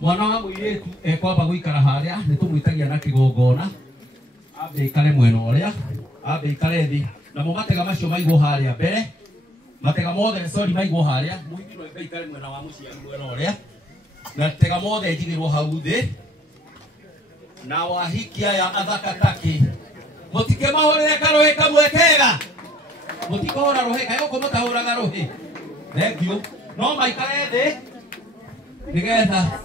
Mwana wa muiretu ekwamba guikara haria nitumwitagia na kigongona ambe ikare mwena uria ambe ikare thi na mugatega macio maigwo haria mbere matega mothe sorry maigwo haria muigirwo ambe ikare mwena wa muciari mwena uria na tega mothe njigirwo hau thi na wahikia ya athakataki mutike mahorere karohe kamwe kega mutikohora rohe kayo kumutahuraga rohe thank you no maikare thi nigetha